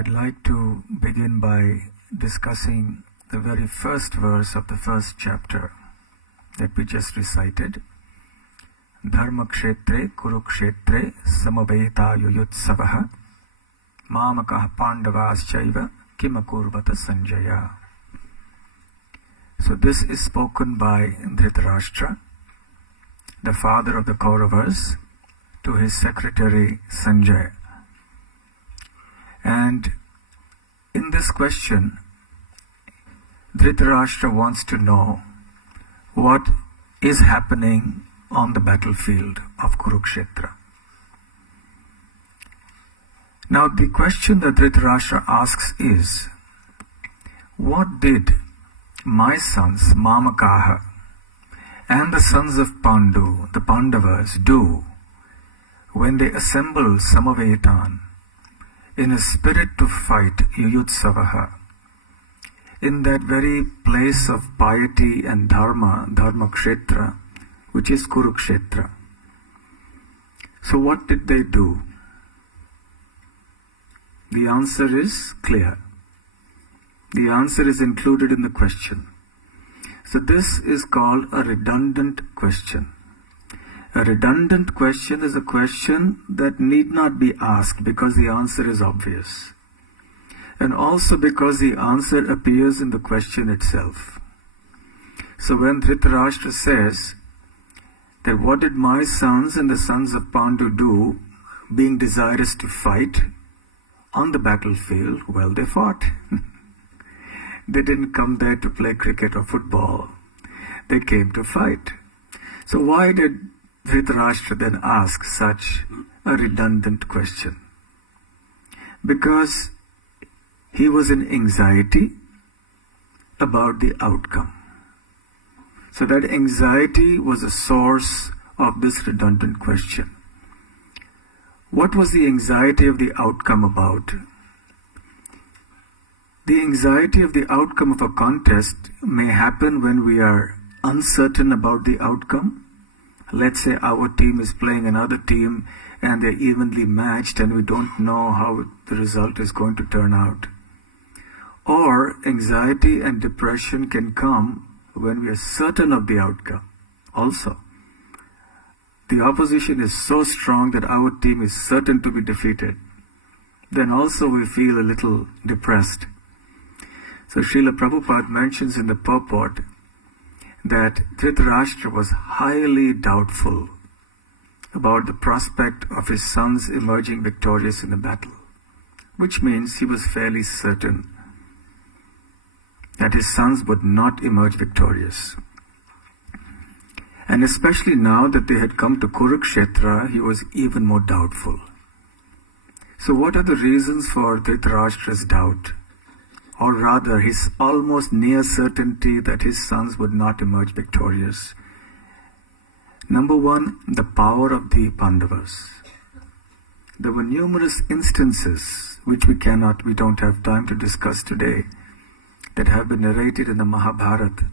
I'd like to begin by discussing the very first verse of the first chapter that we just recited. Dharmakshetre Kurukshetre Samaveta Yuyutsavaha Mamakah Pandavaschaiva Kimakurvata Sanjaya. So this is spoken by Dhritarashtra, the father of the Kauravas, to his secretary Sanjay. And in this question, Dhritarashtra wants to know what is happening on the battlefield of Kurukshetra. Now the question that Dhritarashtra asks is, what did my sons, Mamakaha, and the sons of Pandu, the Pandavas, do when they assembled Samavetan in a spirit to fight Yuyutsavaha, in that very place of piety and dharma, Dharmakshetra, which is Kurukshetra? So what did they do? The answer is clear. The answer is included in the question. So this is called a redundant question. A redundant question is a question that need not be asked because the answer is obvious. And also because the answer appears in the question itself. So when Dhritarashtra says that what did my sons and the sons of Pandu do, being desirous to fight on the battlefield, well, they fought. They didn't come there to play cricket or football. They came to fight. So why did Dhritarashtra then ask such a redundant question? Because he was in anxiety about the outcome. So that anxiety was a source of this redundant question. What was the anxiety of the outcome about? The anxiety of the outcome of a contest may happen when we are uncertain about the outcome. Let's say our team is playing another team and they're evenly matched and we don't know how the result is going to turn out. Or anxiety and depression can come when we are certain of the outcome. Also, the opposition is so strong that our team is certain to be defeated. Then also we feel a little depressed. So Srila Prabhupada mentions in the purport that Dhritarashtra was highly doubtful about the prospect of his sons emerging victorious in the battle, which means he was fairly certain that his sons would not emerge victorious. And especially now that they had come to Kurukshetra, he was even more doubtful. So what are the reasons for Dhritarashtra's doubt? Or rather, his almost near certainty that his sons would not emerge victorious? Number one, the power of the Pandavas. There were numerous instances, which we don't have time to discuss today, that have been narrated in the Mahabharata,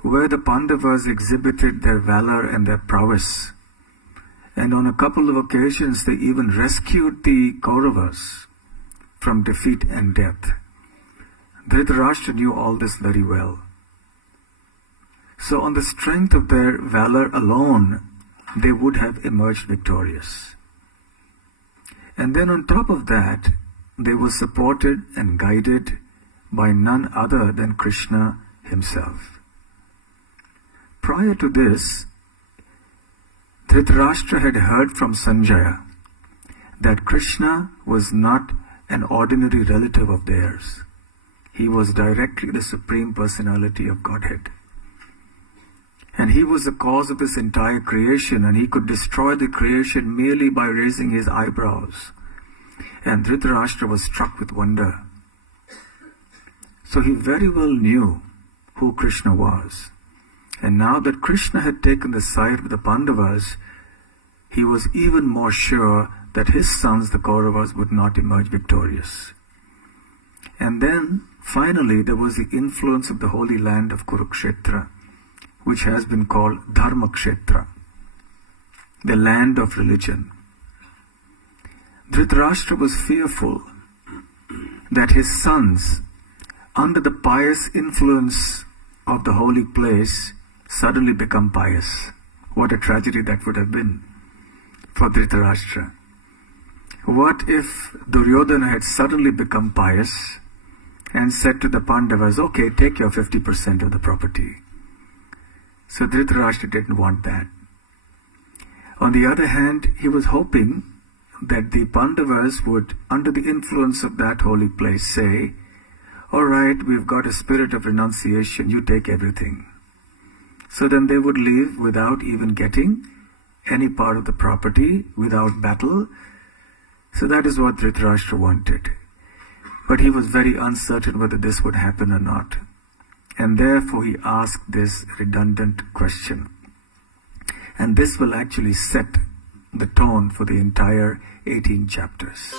where the Pandavas exhibited their valor and their prowess. And on a couple of occasions, they even rescued the Kauravas from defeat and death. Dhritarashtra knew all this very well. So on the strength of their valor alone, they would have emerged victorious. And then on top of that, they were supported and guided by none other than Krishna himself. Prior to this, Dhritarashtra had heard from Sanjaya that Krishna was not an ordinary relative of theirs. He was directly the Supreme Personality of Godhead. And he was the cause of this entire creation, and he could destroy the creation merely by raising his eyebrows. And Dhritarashtra was struck with wonder. So he very well knew who Krishna was. And now that Krishna had taken the side of the Pandavas, he was even more sure that his sons, the Kauravas, would not emerge victorious. And then, finally, there was the influence of the holy land of Kurukshetra, which has been called Dharmakshetra, the land of religion. Dhritarashtra was fearful that his sons, under the pious influence of the holy place, suddenly become pious. What a tragedy that would have been for Dhritarashtra. What if Duryodhana had suddenly become pious and said to the Pandavas, okay, take your 50% of the property? So Dhritarashtra didn't want that. On the other hand, he was hoping that the Pandavas would, under the influence of that holy place, say, all right, we've got a spirit of renunciation, you take everything. So then they would leave without even getting any part of the property, without battle. So that is what Dhritarashtra wanted. But he was very uncertain whether this would happen or not. And therefore he asked this redundant question. And this will actually set the tone for the entire 18 chapters.